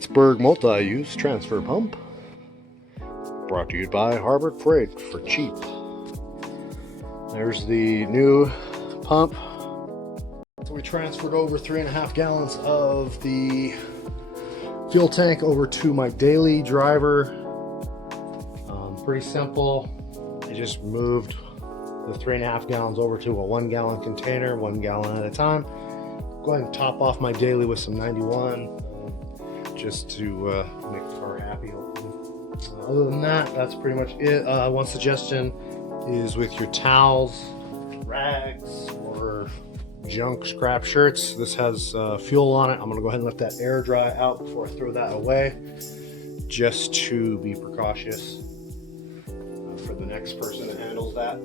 Pittsburgh multi-use transfer pump, brought to you by Harbor Freight for cheap. There's the new pump. So we transferred over 3.5 gallons of the fuel tank over to my daily driver. Pretty simple. I just moved the 3.5 gallons over to a 1 gallon container, 1 gallon at a time. Go ahead and top off my daily with some 91 just to make the car happy. Other than that, that's pretty much it. One suggestion is with your towels, rags, or junk scrap shirts. This has fuel on it. I'm gonna go ahead and let that air dry out before I throw that away, just to be precautious for the next person that handles that.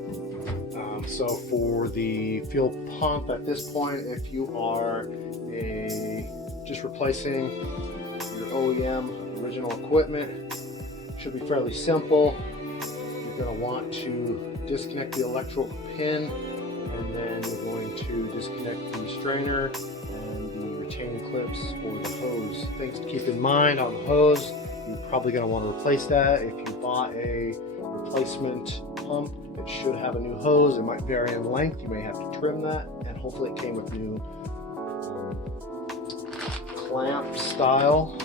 So for the fuel pump at this point, if you are just replacing your OEM original equipment, should be fairly simple. You're going to want to disconnect the electrical pin, and then you're going to disconnect the strainer and the retaining clips for the hose. Things to keep in mind on the hose: you're probably going to want to replace that. If you bought a replacement pump, it should have a new hose. It might vary in length. You may have to trim that, and hopefully it came with new clamp style,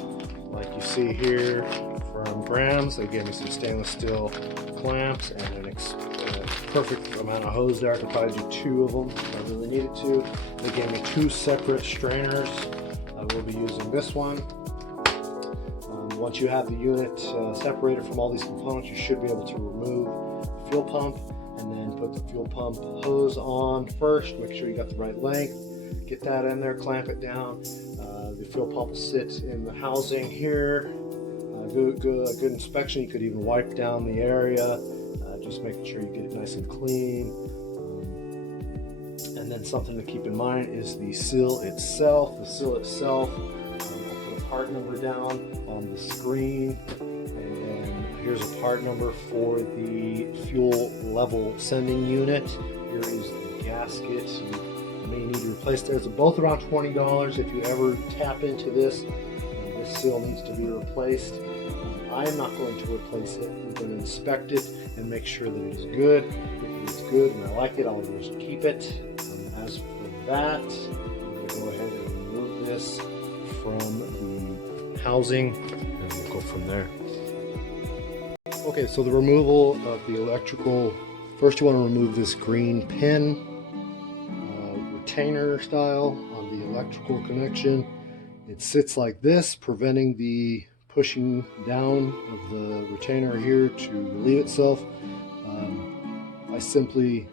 like you see here from Grams. They gave me some stainless steel clamps and a perfect amount of hose there. I could probably do 2 of them if I really needed to. They gave me 2 separate strainers. I will be using this one. Once you have the unit separated from all these components, you should be able to remove the fuel pump and then put the fuel pump hose on first. Make sure you got the right length. Get that in there, clamp it down. The fuel pump will sit in the housing here. Good inspection. You could even wipe down the area, just making sure you get it nice and clean. And then something to keep in mind is the seal itself. I'll put a part number down on the screen, and then here's a part number for the fuel level sending unit. Here is the gasket you may need to replace. They're both around $20. If you ever tap into this, this seal needs to be replaced. I am not going to replace it. I'm going to inspect it and make sure that it is good. If it is good and I like it, I'll just keep it. As for that, I'm going to go ahead and remove this from the housing, and we'll go from there. Okay, so the removal of the electrical. First, you want to remove this green pin, retainer style on the electrical connection. It sits like this, preventing the pushing down of the retainer here to relieve itself. I simply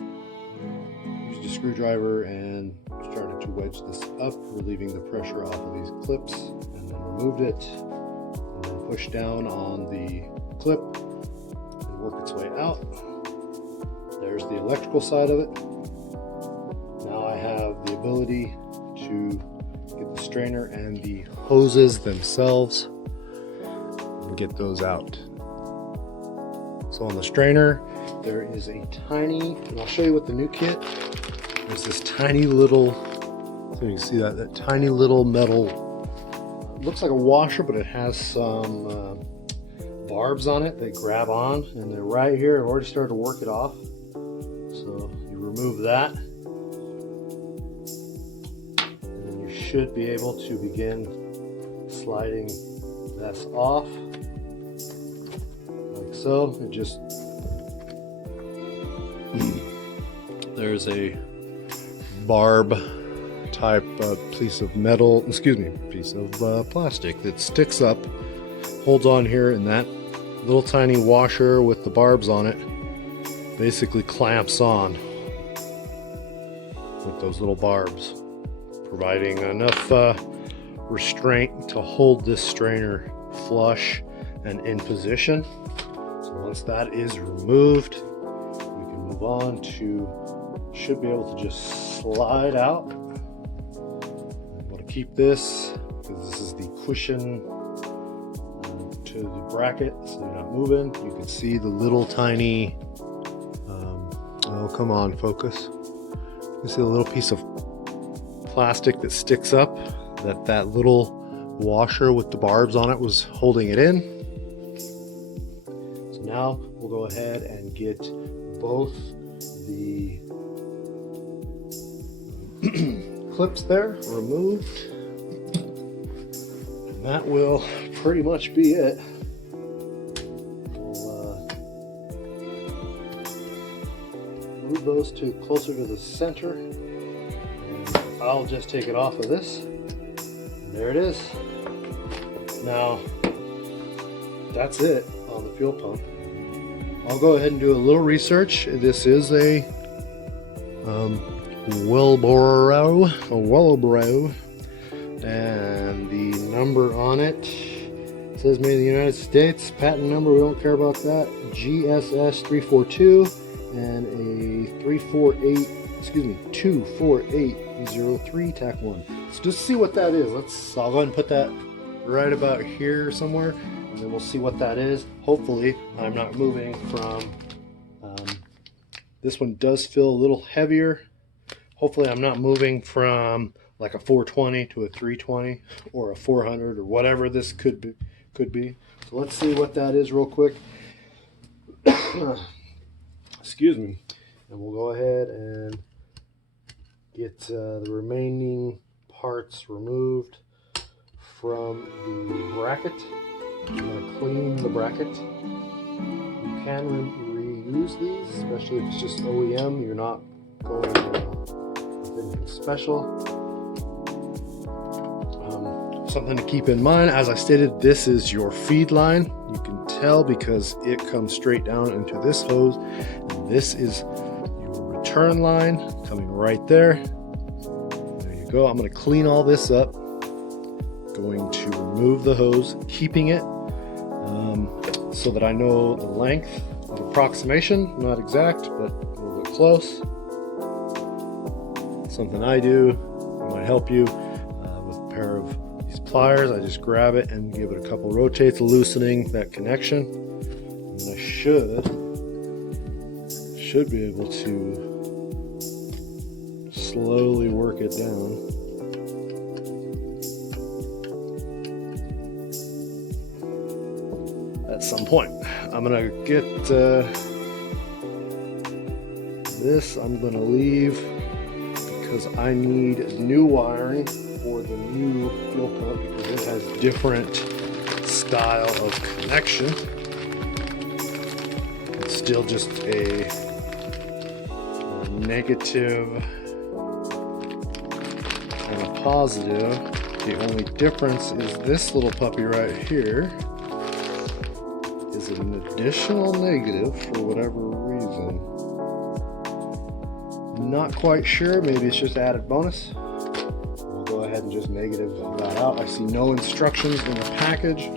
used a screwdriver and started to wedge this up, relieving the pressure off of these clips, and then removed it, and then pushed down on the clip and work its way out. There's the electrical side of it. Now I have the ability to get the strainer and the hoses themselves and get those out. So on the strainer, there is a tiny, and I'll show you what the new kit, there's this tiny little, so you can see that tiny little metal, looks like a washer, but it has some barbs on it. They grab on, and they're right here. I've already started to work it off. So you remove that, and then you should be able to begin sliding this off, like so. It just, there's a barb type piece of metal, piece of plastic that sticks up, holds on here, and that little tiny washer with the barbs on it basically clamps on with those little barbs, providing enough restraint to hold this strainer flush and in position. So once that is removed, we can move on to, should be able to just slide out. I want to keep this because this is the cushion to the bracket, so you're not moving. You can see the little tiny, oh come on, focus. You can see a little piece of plastic that sticks up, that little washer with the barbs on it was holding it in. So now we'll go ahead and get both the clips there removed. And that will pretty much be it. We'll move those two closer to the center. And I'll just take it off of this. And there it is. Now, that's it on the fuel pump. I'll go ahead and do a little research. This is a Wellboro, and the number on it says made in the United States. Patent number, we don't care about that. GSS 342 and a 24803 TAC 1. So just see what that is. I'll go ahead and put that right about here somewhere, and then we'll see what that is. Hopefully I'm not moving from this one does feel a little heavier. Hopefully I'm not moving from like a 420 to a 320 or a 400 or whatever this could be. So let's see what that is real quick. Excuse me. And we'll go ahead and get the remaining parts removed from the bracket. I'm going to clean the bracket. You can reuse these, especially if it's just OEM. You're not going anything special. Something to keep in mind, as I stated, this is your feed line. You can tell because it comes straight down into this hose. And this is your return line coming right there. There you go. I'm going to clean all this up. Going to remove the hose, keeping it so that I know the length of approximation. Not exact, but a little bit close. Something I do, it might help you with a pair of these pliers. I just grab it and give it a couple rotates, loosening that connection, and I should be able to slowly work it down. At some point I'm gonna get this. I'm gonna leave because I need new wiring for the new fuel pump because it has different style of connection. It's still just a negative and a positive. The only difference is this little puppy right here is an additional negative for whatever reason. Not quite sure, maybe it's just added bonus. We'll go ahead and just negative that out. I see no instructions in the package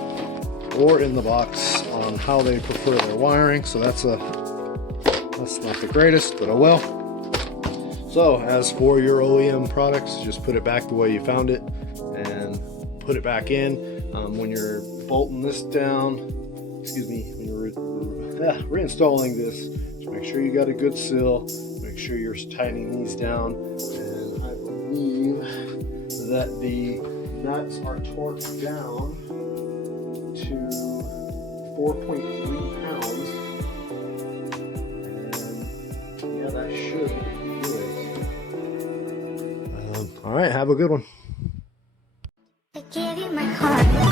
or in the box on how they prefer their wiring, so that's not the greatest, but oh well. So as for your OEM products, just put it back the way you found it and put it back in. When you're bolting this down, when you're reinstalling this, just make sure you got a good seal. Make sure you're tightening these down, and I believe that the nuts are torqued down to 4.3 pounds, and yeah, that should do it. All right, have a good one. I give you my heart.